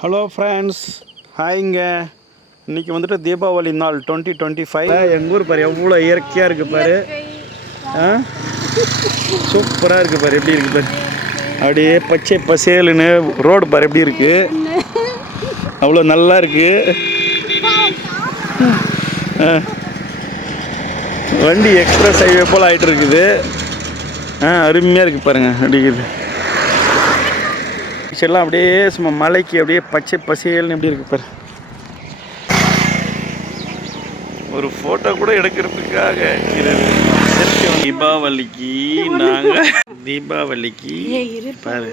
Hello friends, ஹாய்ங்க. இன்றைக்கி வந்துட்டு தீபாவளி நாள் 2025. எங்கள் ஊர் பாரு எவ்வளோ இயற்கையாக இருக்குது பாரு. சூப்பராக இருக்குது பாரு, எப்படி இருக்குது பாரு. அப்படியே பச்சை பசேலுன்னு ரோடு பாரு எப்படி இருக்குது, அவ்வளோ நல்லா இருக்குது. வண்டி எக்ஸ்பிரஸ் ஹைவே போல் ஆகிட்டு இருக்குது. அருமையாக இருக்குது பாருங்கள், அடிக்குது எல்லாம் அப்படியே சும்மா மலைக்கு அப்படியே பச்சை பசேல்னு எப்படி இருக்கு பாரு. ஒரு ஃபோட்டோ கூட எடுக்கிறதுக்காக தீபாவளிக்கு பாரு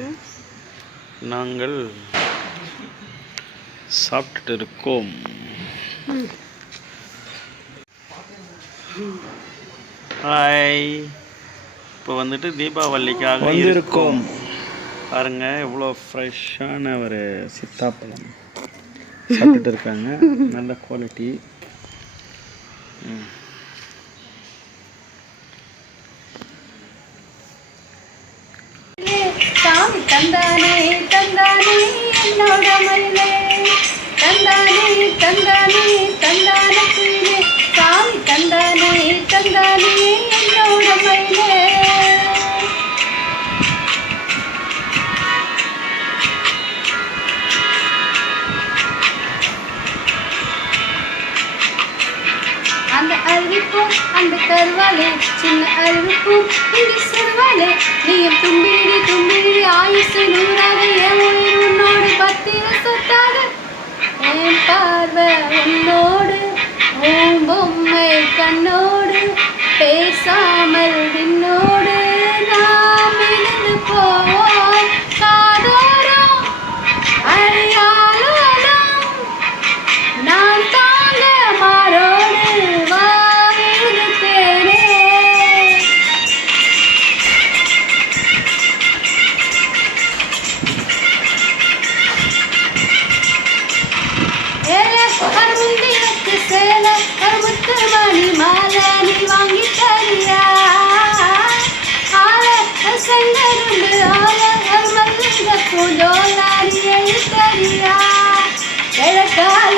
நாங்கள் சாப்பிட்டுட்டு இருக்கோம். ஹாய், இப்போ வந்துட்டு தீபாவளிக்காக இருக்கோம் பாருங்க. எவ்வளோ ஃப்ரெஷ்ஷான ஒரு சித்தாப்பழம் சாப்பிட்டுட்டு இருக்காங்க, நல்ல குவாலிட்டி. சாமி தந்தானே தந்தானே என்னோட மயிலே, தந்தானே தந்தானே தந்தானே சாமி தந்தானே தந்தானே என்னோட மயிலே. அந்த அறிவிப்பும் அந்த கருவாலே, சின்ன அறிவிப்பும் இங்கு சிறுவாலே, நீயும் தும்பிடி தும்பிடி ஆயுசு நூறாக, என் உயிர் உன்னோடு பத்திர சொத்தாக, என் பார்வை உன்னோடு, உன் பொம்மை கண்ணோடு, பேசாமல் விண்ணோடு நாம் இணைந்து போவோம் காதோரம் அழியாலும் நான் தாங்க மாறோடு வாழுத்தேனே. அருந்தினத்து சேல அருமுத்து மணி மாலை நீ வாங்கி தரியா, ஆல செங்கருண்டு ஆல அருமல்லிக பூந்தோலா நீ எழுத்தரியா, கிழக்கால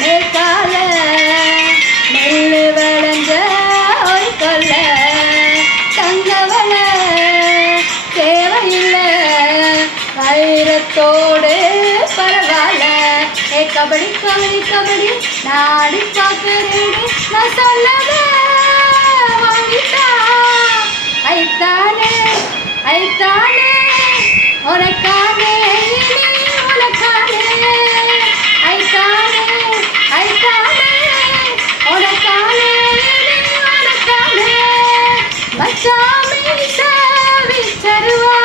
மேற்கால நெல்லு விளைஞ்ச ஒரு கொல்ல தங்கவள தேவையில்லை வைரத்தோடு பரவாயில்ல. ஏ கபடி கபடி கபடி நாடி பார்க்கிறேன், நான் சொன்னத வாங்கிட்டா ஐத்தானே ஐத்தானே உனக்கானே உனக்கானே ஐத்தானே ஐத்தானே உனக்கானே உனக்கானே. மச்சாமி சாவி தருவா,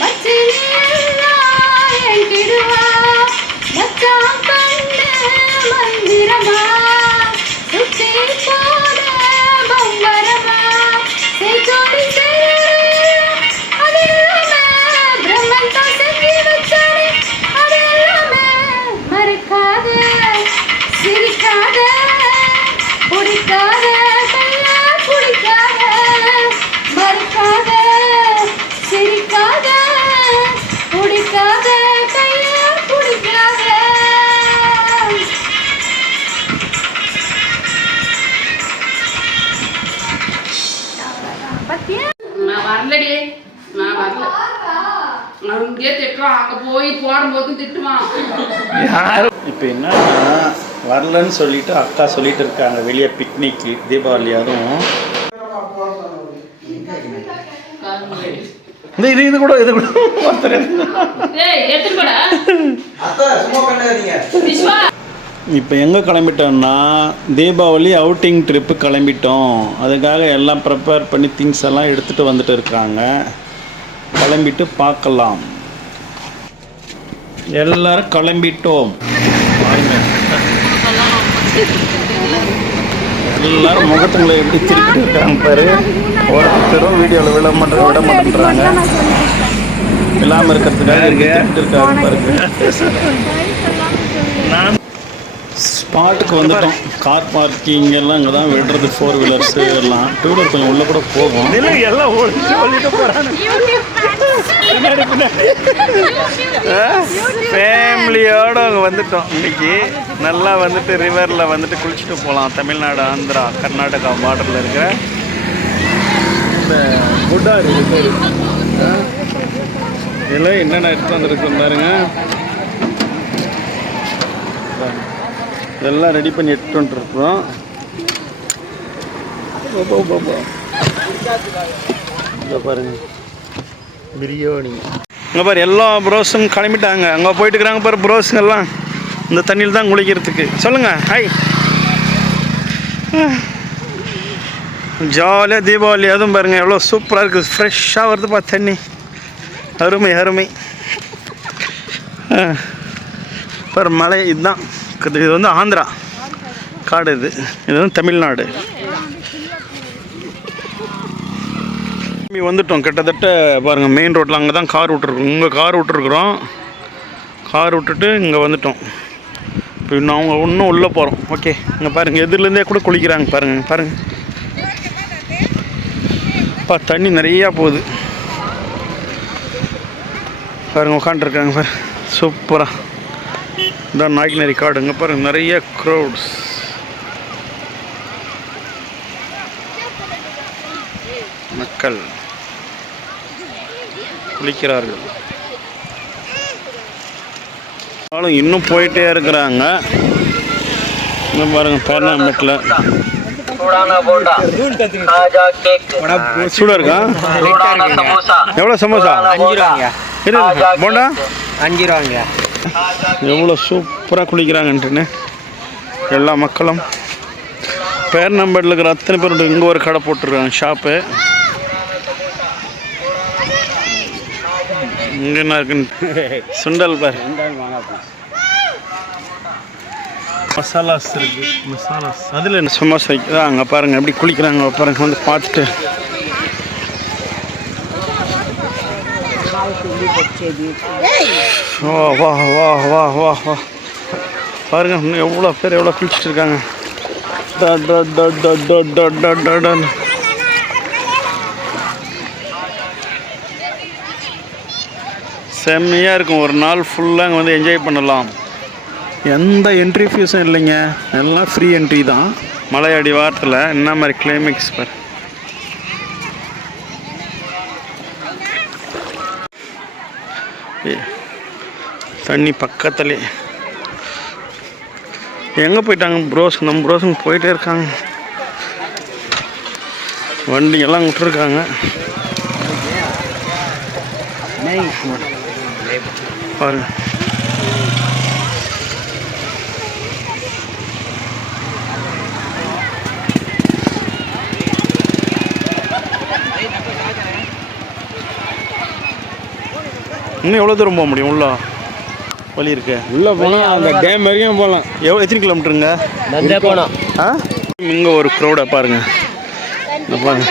மச்சினி எல்லாம் என்கிடுவா, மச்சான் கண்ணு மந்திரமா சுத்தி போன பம்பரமா செய்தோடி நான் வரலடி, நான் வரல. அங்கே திட்டுவான், அங்கே போய் போடும்போது திட்டுவான். இப்போ என்ன வரலன்னு சொல்லிட்டு அக்கா சொல்லிட்டு இருக்காங்க, வெளியே பிக்னிக்கு தீபாவளி. அதுவும் இது கூட இப்போ எங்கே கிளம்பிட்டோம்னா தீபாவளி அவுட்டிங் ட்ரிப்பு கிளம்பிட்டோம். அதுக்காக எல்லாம் ப்ரிப்பேர் பண்ணி திங்ஸ் எல்லாம் எடுத்துகிட்டு வந்துட்டு இருக்காங்க. கிளம்பிட்டு பார்க்கலாம். எல்லாரும் கிளம்பிட்டோம். எல்லாரும் முகத்துங்களை எப்படி திருப்பிட்டு இருக்காங்க பாரு. ஒருத்தரும் வீடியோவில் விட மாட்டேன்றாங்க. இல்லாமல் இருக்கிறதுக்காக திருப்பிட்டு இருக்காங்க பாருங்க. நான் ஸ்பாட்டுக்கு வந்துட்டோம். கார் பார்க்கிங் எல்லாம் இங்கே தான் விடுறது, 4 வீலர்ஸு எல்லாம். 2 வீலர் கொஞ்சம் உள்ளே கூட போகும். எல்லாம் ஓடிட்டு போகிறாங்க. ஃபேமிலியோடு அவங்க வந்துட்டோம் இன்னைக்கு. நல்லா வந்துட்டு ரிவரில் வந்துட்டு குளிச்சுட்டு போகலாம். தமிழ்நாடு, ஆந்திரா, கர்நாடகா பார்டரில் இருக்கிற இந்த குட்டாரி ரிவர். இதில் என்னென்ன எடுத்து வந்துருக்கு பாருங்க. இதெல்லாம் ரெடி பண்ணி எடுத்துட்டு வந்துருக்குறோம். பாருங்க பிரியாணி. இங்கே பாரு எல்லா ப்ரோஸும் கிளம்பிட்டாங்க. அங்கே போயிட்டு இருக்கிறாங்க பாரு ப்ரோஸுங்கெல்லாம். இந்த தண்ணியில் தான் குளிக்கிறதுக்கு. சொல்லுங்கள் ஹாய். ஜாலியாக தீபாவளி அதுவும் பாருங்கள் எவ்வளோ சூப்பராக இருக்குது. ஃப்ரெஷ்ஷாக வருதுப்பா தண்ணி. அருமை அருமை. பாரு மலை இதுதான். இது வந்து ஆந்திரா காடு. இது வந்து தமிழ்நாடு. வந்துட்டோம் கிட்டத்தட்ட பாருங்கள் மெயின் ரோட்டில். அங்கே தான் கார் விட்டுருக்கோம். இங்கே கார் விட்டுருக்குறோம். கார் விட்டுட்டு இங்கே வந்துட்டோம். இப்போ இன்னும் அவங்க இன்னும் உள்ளே போகிறோம். ஓகே இங்கே பாருங்கள் எதிர்லேருந்தே கூட குளிக்கிறாங்க. பாருங்கள் அப்பா தண்ணி நிறையா போகுது. பாருங்கள் உட்காண்ட்ருக்காங்க பாரு சூப்பராக. இதான் நாய்க்கினரி காடு. இங்கே பாருங்கள் நிறைய க்ரௌட்ஸ். மக்கள் குளிக்கிறார்கள். இன்னும் போயிட்டே இருக்கிறாங்க. இன்னும் பாருங்க பேர்னாம்பேட்டில் சூடாக இருக்கா? எவ்வளோ சமோசா? 5 ரூபாங்க. போண்டா 5 ரூபாங்க. எவ்வளோ சூப்பராக குளிக்கிறாங்கன்ட்டுன்னு எல்லா மக்களும். பேர்னாம்பேட்டில் இருக்கிற அத்தனை பேர் இங்கே ஒரு கடை போட்டிருக்காங்க ஷாப்பு. இங்கே என்ன இருக்குன்னு சுண்டல் பார். மசாலாஸ் இருக்குது. மசாலாஸ் அதில் என்ன சமோசா வைக்கிறா. அங்கே பாருங்கள் எப்படி குளிக்கிறாங்க பாருங்கள். வந்து பார்த்துட்டு வா வா வா வா வா வா பாருங்க இன்னும் எவ்வளோ பேர் எவ்வளோ குளிச்சுட்டு இருக்காங்க. செம்மையாக இருக்கும். ஒரு நாள் ஃபுல்லாக அங்கே வந்து என்ஜாய் பண்ணலாம். எந்த என்ட்ரி ஃபீஸும் இல்லைங்க. எல்லாம் ஃப்ரீ என்ட்ரி தான். மலையடி வாரத்தில் என்ன மாதிரி கிளைமேக்ஸ் பார். தண்ணி பக்கத்துலே. எங்கே போயிட்டாங்க ப்ரோஸ்? நம்ம ப்ரோஸுங்க போயிட்டே இருக்காங்க. வண்டியெல்லாம் விட்டுருக்காங்க பாருங்க. இன்னும் எவ்வளோ தூரம் போக முடியும்? உள்ள வழி இருக்கு. உள்ளே போனால் அந்த டேம் வரைக்கும் போகலாம். எத்தனை கிலோமீட்டருங்க? நடந்தே போனோம். இங்கே ஒரு க்ரௌடை பாருங்க. பாருங்க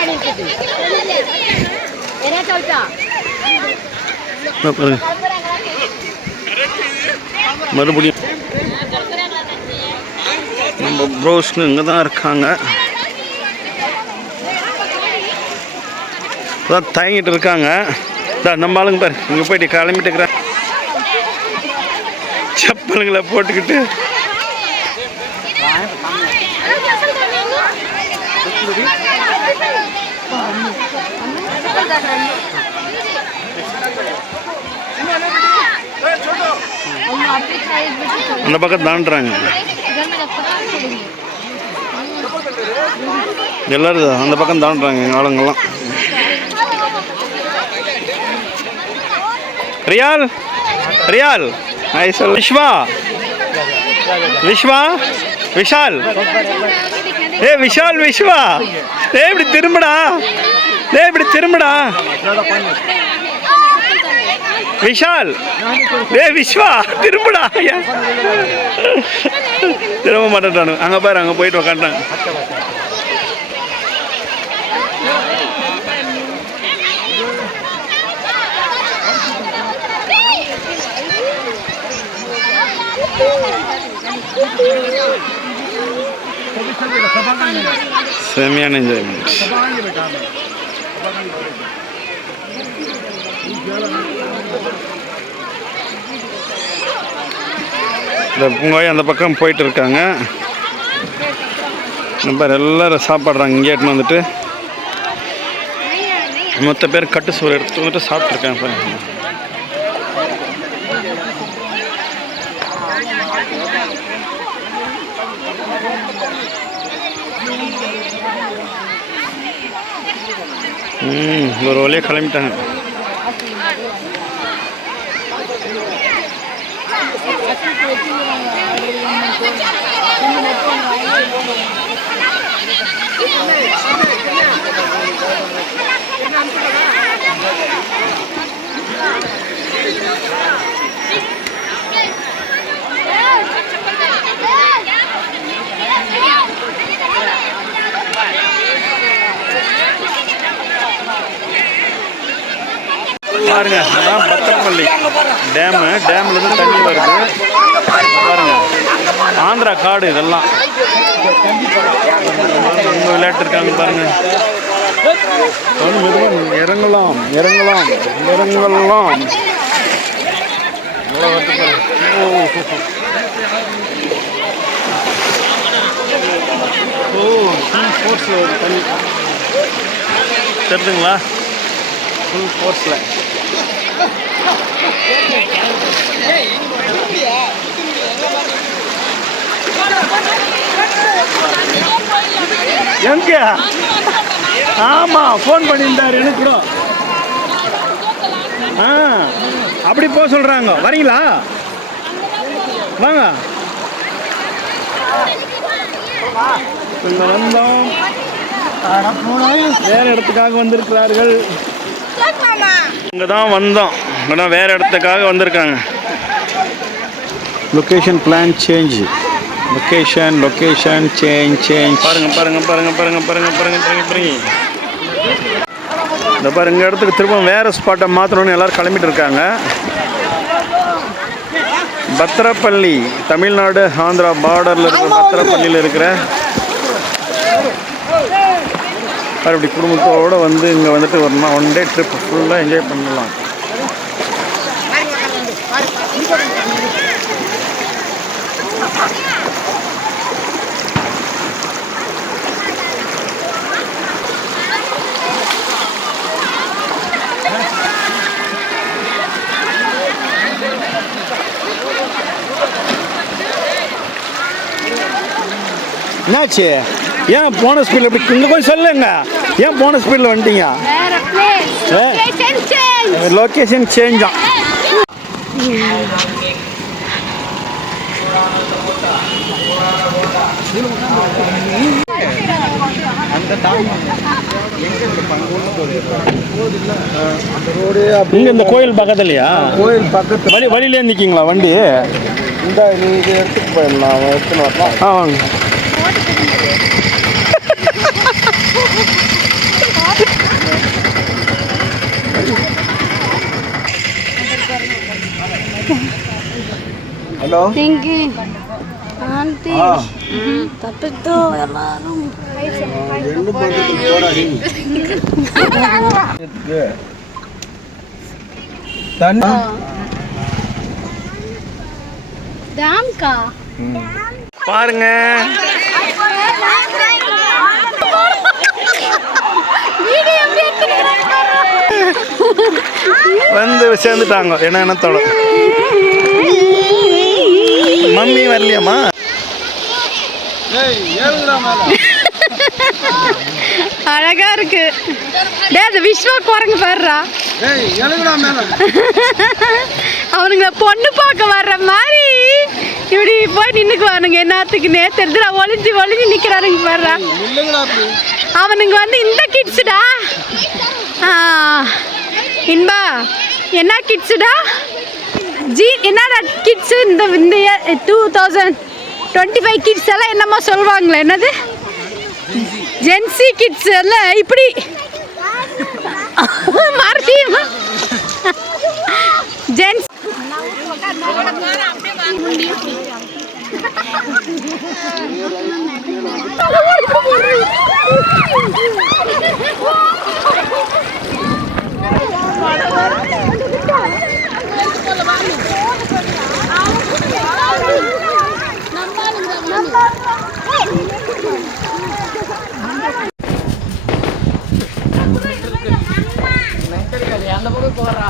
மறுபடியும் நம்ம ப்ரோஸ்க்கு இங்கே தான் இருக்காங்க. அதான் தயங்கிட்டு இருக்காங்க. நம்ம ஆளுங்க பாரு இங்கே போயிட்டு கிளம்பிட்டு இருக்கிறேன். செப்பலுங்களை போட்டுக்கிட்டு அந்த பக்கம் தாண்டுறாங்க எல்லாரும். அந்த பக்கம் தாண்டுறாங்க எங்கள் ஆளுங்கெல்லாம். ரியால் ரியால் விஸ்வா விஸ்வா விஷால் விஷால் விஸ்வா இப்படி திரும்படா. இப்படி திரும்படா விஷால். விஸ்வா திரும்படா. திரும்ப மாட்டேன்டானு. அங்கே பாரு அங்கே போயிட்டு உக்காண்டாங்க. செம்மையான என்ஜாய்மெண்ட். இந்த பூங்காய் அந்த பக்கம் போயிட்டு இருக்காங்க. பாரு எல்லாரும் சாப்பிட்றாங்க. இங்கே எடுத்துன்னு வந்துட்டு மொத்த பேர் கட்டு சோறு எடுத்துட்டு வந்துட்டு சாப்பிட்ருக்காங்க. பாருங்க ஒரு வழியாக கிளம்பிட்டாங்க. பாருங்க, அதான் பத்திரப்பள்ளி டேமு. டேம்லேருந்து தண்ணி வருது. பாருங்க, ஆந்திரா காடு இதெல்லாம். விளையாட்டு இருக்காங்க பாருங்க. இறங்கலாம் இறங்கலாம் இறங்கலாம். தண்ணி தெரிஞ்சுங்களா? ஃபுல் ஃபோர்ஸில் எங்க? ஆமாம், ஃபோன் பண்ணியிருந்தார் எனக்கு கூட. அப்படி போக சொல்கிறாங்க. வரீங்களா? வாங்க. இங்கே வந்தோம். வேறு இடத்துக்காக வந்திருக்கிறார்கள். இங்கே தான் வந்தோம். இங்கே வேறு இடத்துக்காக வந்திருக்காங்க. Location plan change. Location change. பாருங்க. இந்த பாருங்க, இந்த இடத்துக்கு திரும்ப வேறு ஸ்பாட்டை மாற்றணும்னு எல்லோரும் கிளம்பிட்டு இருக்காங்க. பத்திரப்பள்ளி, தமிழ்நாடு ஆந்திரா பார்டரில் இருக்கிற பத்திரப்பள்ளியில் இருக்கிற அப்படி குடும்பத்தோடு வந்து இங்கே வந்துட்டு வரணும். 1 டே ட்ரிப் ஃபுல்லாக என்ஜாய் பண்ணலாம். என்னாச்சு? ஏன் போன ஸ்பீடில் இப்படி இங்கே கொஞ்சம் சொல்லுங்க. ஏன் போன ஸ்பீடில் வந்துட்டீங்க? லொக்கேஷன் சேஞ்ச் தான். இங்கே இந்த கோயில் பக்கத்துலையா? கோயில் பக்கத்து வழியிலே நிற்கிங்களா வண்டி? இந்த நீ இது எடுத்துட்டு போயிடலாம். எடுத்துன்னு வரலாம். வாங்க. ಹಲೋ ಆಂಟಿ ತಪ್ಪಿತ್ತು ಎಲ್ಲರೂ பாருங்க, வந்து சேர்ந்துட்டாங்க. என்னத்தோட மம்மி வரலையாம்மா? அழகா இருக்கு. அது விஸ்வா குரங்கு பாடுறா. அவனுங்க பொண்ணு பார்க்க வர்ற மாதிரி இப்படி போய் நின்னுக்குவானுங்க. என்னத்துக்கு நேத்து ஒளிஞ்சு நிக்கிறானுங்க பாடுறா. அவனுங்க வந்து இந்த கிட்ஸுடா. இன்பா, என்ன கிட்ஸுடா? என்னடா கிட்ஸு? இந்த 2025 கிட்ஸ் எல்லாம் என்னம்மா சொல்லுவாங்களே, என்னது ஜென்சி கிட்ஸ் எல்லாம் இப்படி மறுபடியும் ஜென்ஸ் அந்த பக்கம் போறா